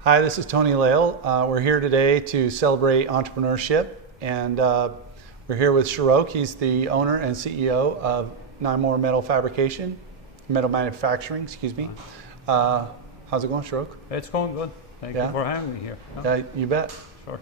Hi, this is Tony Lael. We're here today to celebrate entrepreneurship, and we're here with Shahrokh. He's the owner and CEO of Naimor metal manufacturing, excuse me. How's it going, Shahrokh? It's going good. Thank you for having me here. Yeah, you bet. Sure.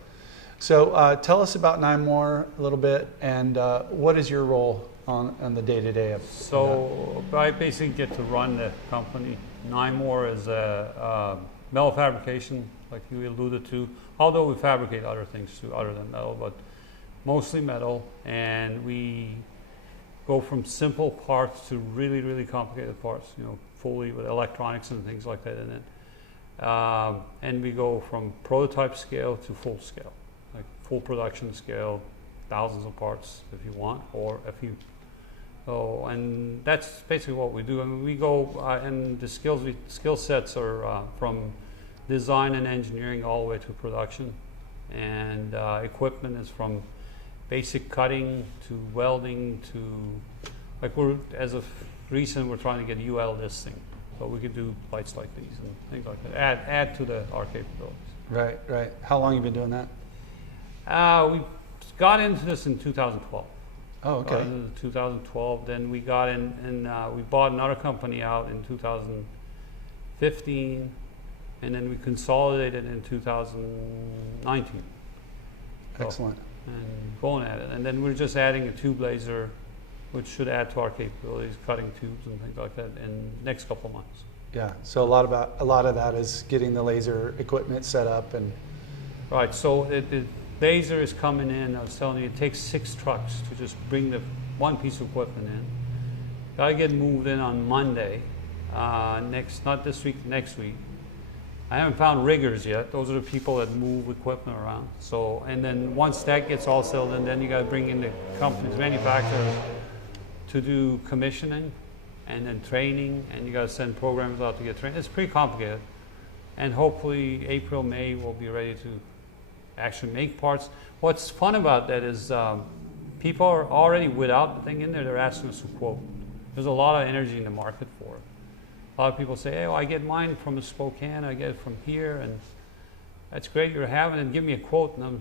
So tell us about Naimor a little bit, and what is your role on the day-to-day of So I basically get to run the company. Naimor is a metal fabrication, like you alluded to, although we fabricate other things too, other than metal, but mostly metal, and we go from simple parts to really, really complicated parts, fully with electronics and things like that in it. And we go from prototype scale to full scale, like full production scale, thousands of parts if you want, or a few. So, and that's basically what we do. I mean, we go, and the skill sets are from design and engineering all the way to production. And equipment is from basic cutting to welding to, like as of recent, we're trying to get UL listing. So we could do lights like these and things like that. Add to our capabilities. Right, right. How long have you been doing that? We got into this in 2012. Oh, okay. 2012. Then we got in, and we bought another company out in 2015, and then we consolidated in 2019. Excellent. And going at it. And then we're just adding a tube laser, which should add to our capabilities, cutting tubes and things like that in the next couple of months. Yeah. So a lot of that is getting the laser equipment set up and. Right. So the laser is coming in. I was telling you, it takes 6 trucks to just bring the one piece of equipment in. Got to get moved in on Monday. Not this week, next week. I haven't found riggers yet. Those are the people that move equipment around. So, and then once that gets all settled in, then you got to bring in the companies, manufacturers, to do commissioning, and then training, and you got to send programmers out to get trained. It's pretty complicated, and hopefully April, May we'll be ready to actually make parts. What's fun about that is people are already without the thing in there. They're asking us to quote. There's a lot of energy in the market for it. A lot of people say, "Hey, well, I get mine from Spokane. I get it from here, and that's great. You're having it. Give me a quote." And I'm,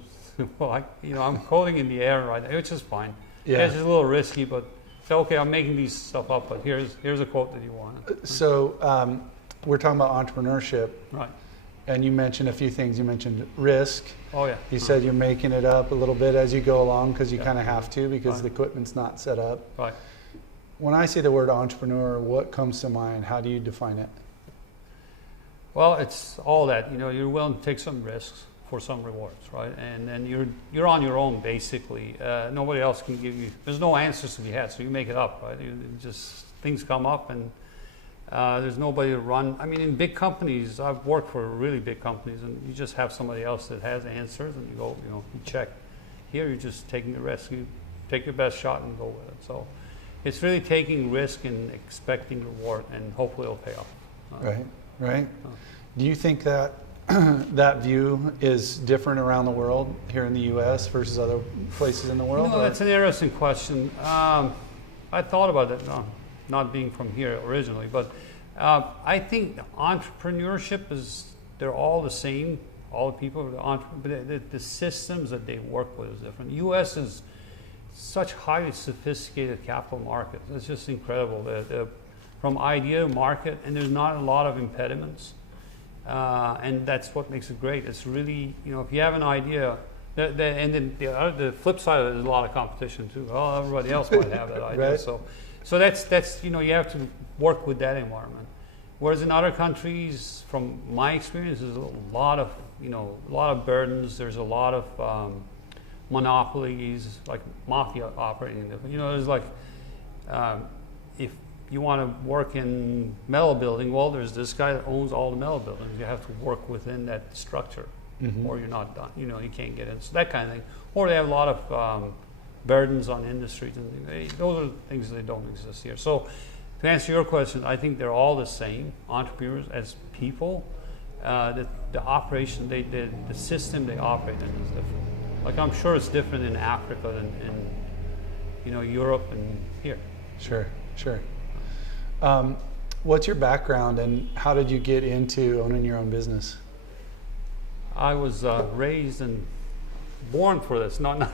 I'm quoting in the air right now, which is fine. Yeah, it's just a little risky, but so okay, I'm making these stuff up, but here's a quote that you want. So we're talking about entrepreneurship, right? And you mentioned a few things. You mentioned risk. Oh yeah. You said you're making it up a little bit as you go along because you kind of have to because the equipment's not set up. Right. When I say the word entrepreneur, what comes to mind? How do you define it? Well, it's all that. You're willing to take some risks for some rewards, right? And then you're on your own basically. Nobody else can give you. There's no answers to be had, so you make it up, right? Just things come up, and there's nobody to run. I mean, in big companies, I've worked for really big companies, and you just have somebody else that has answers, and you go, you check. Here, you're just taking the risk. You take your best shot and go with it. So. It's really taking risk and expecting reward, and hopefully it'll pay off. Right. Do you think that that view is different around the world here in the U.S. versus other places in the world? No, that's an interesting question. I thought about it, not being from here originally, but I think entrepreneurship they're all the same. All the people, but the systems that they work with is different. U.S. is such highly sophisticated capital markets. It's just incredible. From idea to market, and there's not a lot of impediments, and that's what makes it great. It's really, if you have an idea, and then the flip side of it is a lot of competition too. Oh, everybody else might have that idea. Right. So that's you have to work with that environment. Whereas in other countries, from my experience, there's a lot of burdens. There's a lot of monopolies, like mafia operating. There's like, if you want to work in metal building, well, there's this guy that owns all the metal buildings. You have to work within that structure, or you're not done. You can't get in. So that kind of thing. Or they have a lot of burdens on industries, and those are things that don't exist here. So, to answer your question, I think they're all the same. Entrepreneurs as people, the operation, the system they operate in is different. Like I'm sure it's different in Africa than in Europe and here. Sure, sure. What's your background and how did you get into owning your own business? I was raised and born for this. Not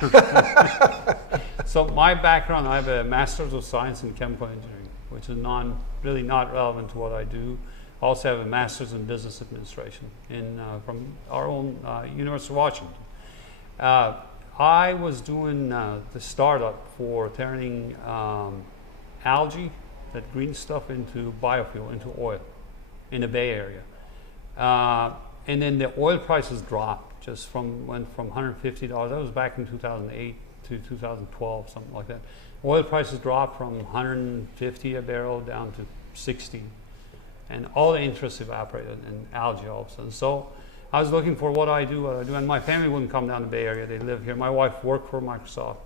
So my background, I have a Master's of Science in Chemical Engineering, which is really not relevant to what I do. I also have a Master's in Business Administration from our own University of Washington. I was doing the startup for turning algae, that green stuff, into biofuel, into oil in the Bay Area. And then the oil prices dropped, went from $150, that was back in 2008 to 2012, something like that. Oil prices dropped from 150 a barrel down to 60. And all the interest evaporated in algae all of a sudden. So I was looking for what I do, and my family wouldn't come down to the Bay Area. They live here. My wife worked for Microsoft.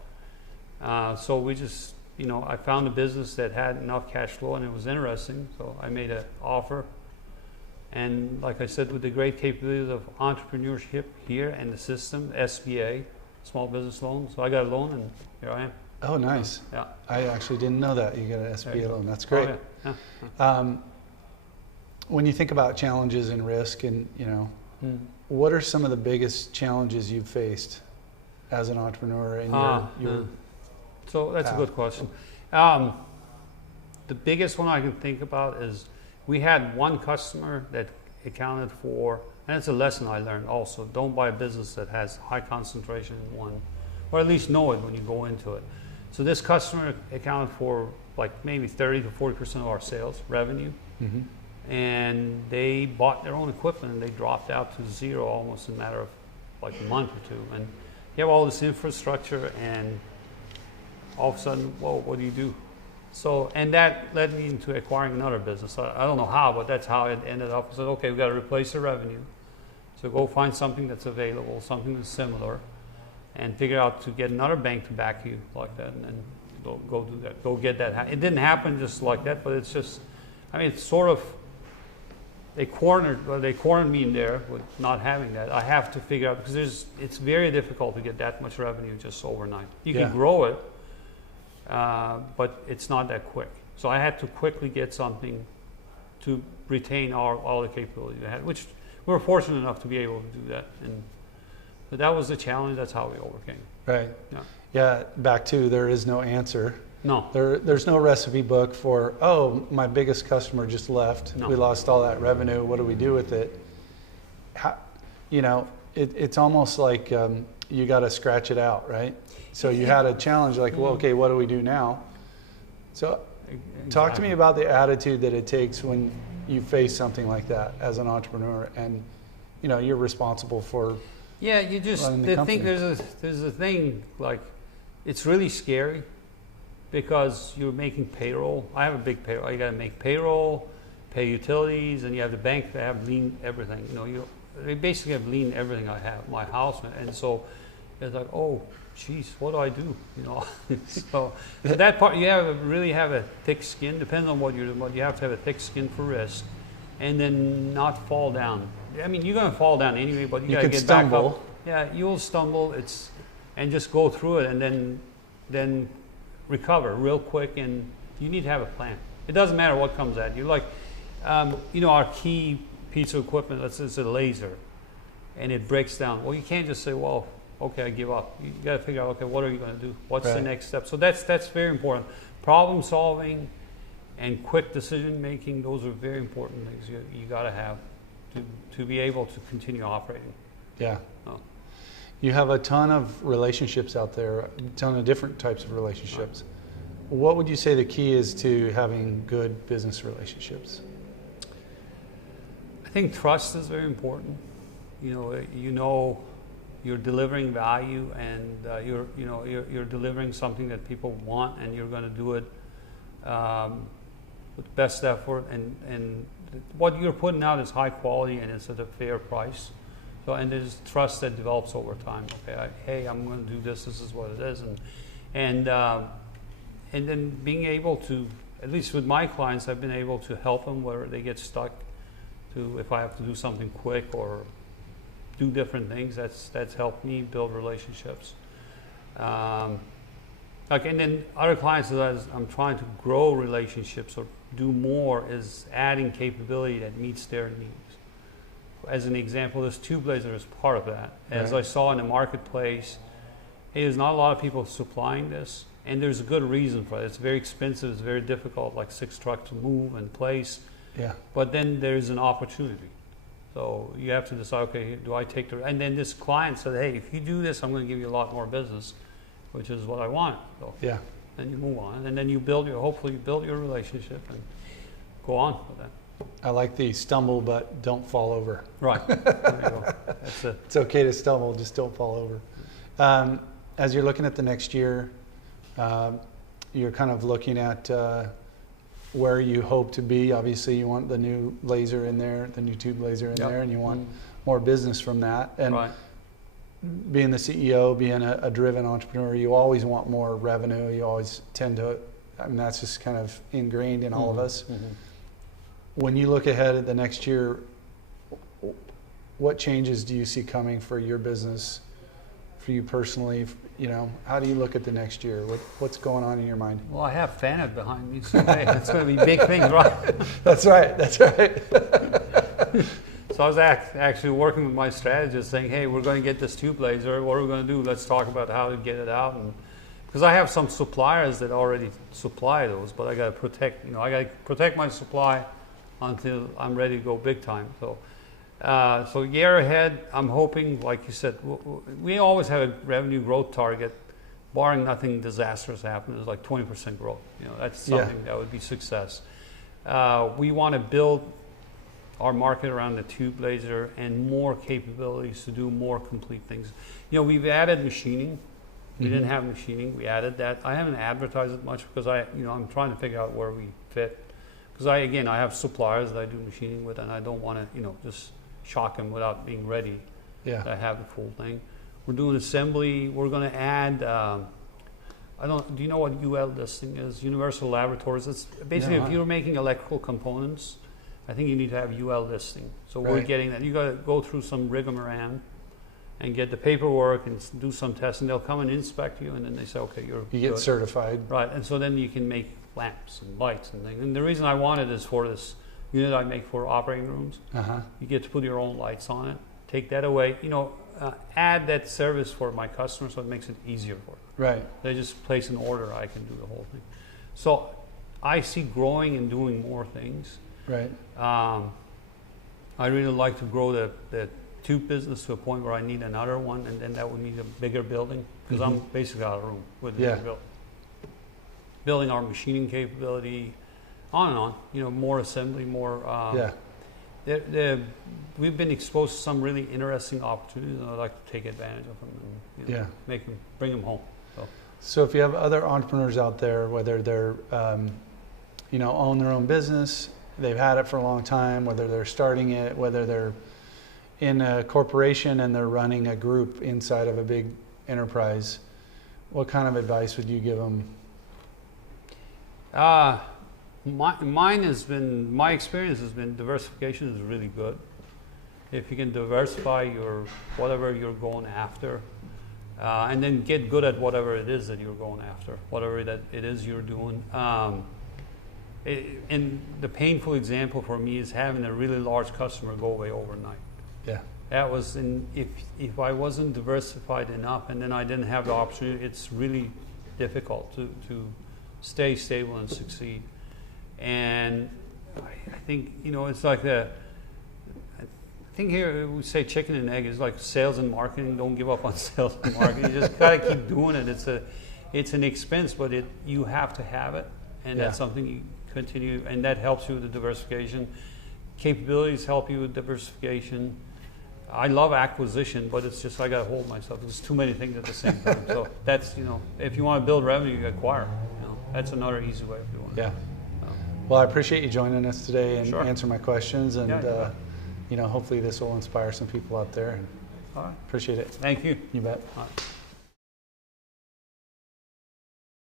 So we just, I found a business that had enough cash flow and it was interesting. So I made an offer. And like I said, with the great capabilities of entrepreneurship here and the system, SBA, small business loan. So I got a loan and here I am. Oh, nice. Yeah. I actually didn't know that. You got an SBA loan. That's great. Oh, yeah. When you think about challenges and risk and, what are some of the biggest challenges you've faced as an entrepreneur in your So that's path? a good question. The biggest one I can think about is we had one customer that accounted for, and it's a lesson I learned also, don't buy a business that has high concentration in one, or at least know it when you go into it. So this customer accounted for like maybe 30 to 40% of our sales revenue. Mm-hmm. And they bought their own equipment and they dropped out to zero almost in a matter of like a month or two. And you have all this infrastructure and all of a sudden, whoa, what do you do? So, and that led me into acquiring another business. I don't know how, but that's how it ended up. I said, okay, we've got to replace the revenue. So go find something that's available, something that's similar, and figure out to get another bank to back you like that, and then go do that. Go get that. It didn't happen just like that, but it's just, it's sort of, they cornered me in there with not having that. I have to figure out, because it's very difficult to get that much revenue just overnight. You can grow it, but it's not that quick. So I had to quickly get something to retain all the capability I had, which we were fortunate enough to be able to do that. But that was the challenge. That's how we overcame. Right. Yeah. Back to there is no answer. No. There's no recipe book for, my biggest customer just left. No. We lost all that revenue. What do we do with it? It's almost like you got to scratch it out, right? So you had a challenge like, well, okay, what do we do now? So talk to me about the attitude that it takes when you face something like that as an entrepreneur and, you're responsible for you just think there's a thing like it's really scary. Because you're making payroll. I have a big payroll. You got to make payroll, pay utilities, and you have the bank that have lien everything. They basically have lien everything I have, my house, and so it's like, oh, geez, what do I do? So that part you really have a thick skin. Depends on what you're doing, but you have to have a thick skin for risk, and then not fall down. You're gonna fall down anyway, but you gotta get back up. Yeah, you'll stumble. And just go through it, and then recover real quick, and you need to have a plan. It doesn't matter what comes at you. Like, our key piece of equipment, let's say it's a laser, and it breaks down. Well, you can't just say, well, okay, I give up. You got to figure out, okay, what are you going to do? What's the next step? So that's very important. Problem solving and quick decision making, those are very important things you got to have to be able to continue operating. Yeah. You have a ton of relationships out there, a ton of different types of relationships. What would you say the key is to having good business relationships? I think trust is very important. You're delivering value, and you're delivering something that people want, and you're going to do it with best effort, and what you're putting out is high quality and it's at a fair price. So, and there's trust that develops over time. Okay, I'm going to do this. This is what it is, and then being able to, at least with my clients, I've been able to help them where they get stuck. If I have to do something quick or do different things, that's helped me build relationships. Like, and then other clients, as I'm trying to grow relationships or do more, is adding capability that meets their needs. As an example, this tube laser is part of that. As I saw in the marketplace, there's not a lot of people supplying this, and there's a good reason for it. It's very expensive, it's very difficult, like 6 trucks to move and place. Yeah. But then there's an opportunity. So you have to decide, okay, do I take the, and then this client said, hey, if you do this, I'm going to give you a lot more business, which is what I want. So Yeah. then you move on, and then you build your, hopefully you build your relationship and go on with that. I like the stumble, but don't fall over. Right. There you go. That's it. It's okay to stumble, just don't fall over. As you're looking at the next year, you're kind of looking at where you hope to be. Obviously, you want the new laser in there, the new tube laser in there, and you want more business from that. And being the CEO, being a driven entrepreneur, you always want more revenue. You always tend to, I mean, that's just kind of ingrained in all of us. When you look ahead at the next year, what changes do you see coming for your business, for you personally? You know, how do you look at the next year? What's going on in your mind? Well, I have Fanet behind me, so hey, it's going to be big things, right? That's right. That's right. So I was actually working with my strategist, saying, "Hey, we're going to get this tube laser. What are we going to do? Let's talk about how to get it out." And because I have some suppliers that already supply those, but I got to protect. You know, I got to protect my supply until I'm ready to go big time. So, so year ahead, I'm hoping, like you said, we always have a revenue growth target, barring nothing disastrous happens, is like 20% growth. You know, that's something that would be success. We want to build our market around the tube laser and more capabilities to do more complete things. You know, we've added machining. We didn't have machining. We added that. I haven't advertised it much because I'm trying to figure out where we fit. Because I have suppliers that I do machining with, and I don't want to, just shock them without being ready. Yeah. I have the full thing. We're doing assembly. We're going to add. Do you know what UL listing is? Universal Laboratories. It's basically if you're making electrical components, I think you need to have UL listing. So we're getting that. You got to go through some rigmarole and get the paperwork and do some testing. They'll come and inspect you, and then they say, okay, you get certified. Right, and so then you can make lamps and lights and things. And the reason I want it is for this unit I make for operating rooms. You get to put your own lights on it. Take that away. Add that service for my customers so it makes it easier for them. Right. They just place an order. I can do the whole thing. So I see growing and doing more things. Right. I really like to grow the tube business to a point where I need another one, and then that would need a bigger building because I'm basically out of room with the building our machining capability, on and on. More assembly, more. We've been exposed to some really interesting opportunities, and I'd like to take advantage of them and bring them home. So if you have other entrepreneurs out there, whether they're own their own business, they've had it for a long time, whether they're starting it, whether they're in a corporation and they're running a group inside of a big enterprise, what kind of advice would you give them? My experience has been diversification is really good. If you can diversify whatever you're going after, and then get good at whatever it is that you're going after, whatever that it is you're doing. And the painful example for me is having a really large customer go away overnight. Yeah. That was if I wasn't diversified enough and then I didn't have the opportunity, it's really difficult to stay stable and succeed. And I think, it's like I think here we say chicken and egg is like sales and marketing. Don't give up on sales and marketing. You just gotta keep doing it. It's an expense, but you have to have it, and that's something you continue, and that helps you with the diversification. Capabilities help you with diversification. I love acquisition, but it's just I gotta hold myself. There's too many things at the same time. So that's if you want to build revenue, you acquire. That's another easy way of doing it. Yeah. Well, I appreciate you joining us today and answering my questions, and hopefully this will inspire some people out there. And all right. Appreciate it. Thank you. You bet.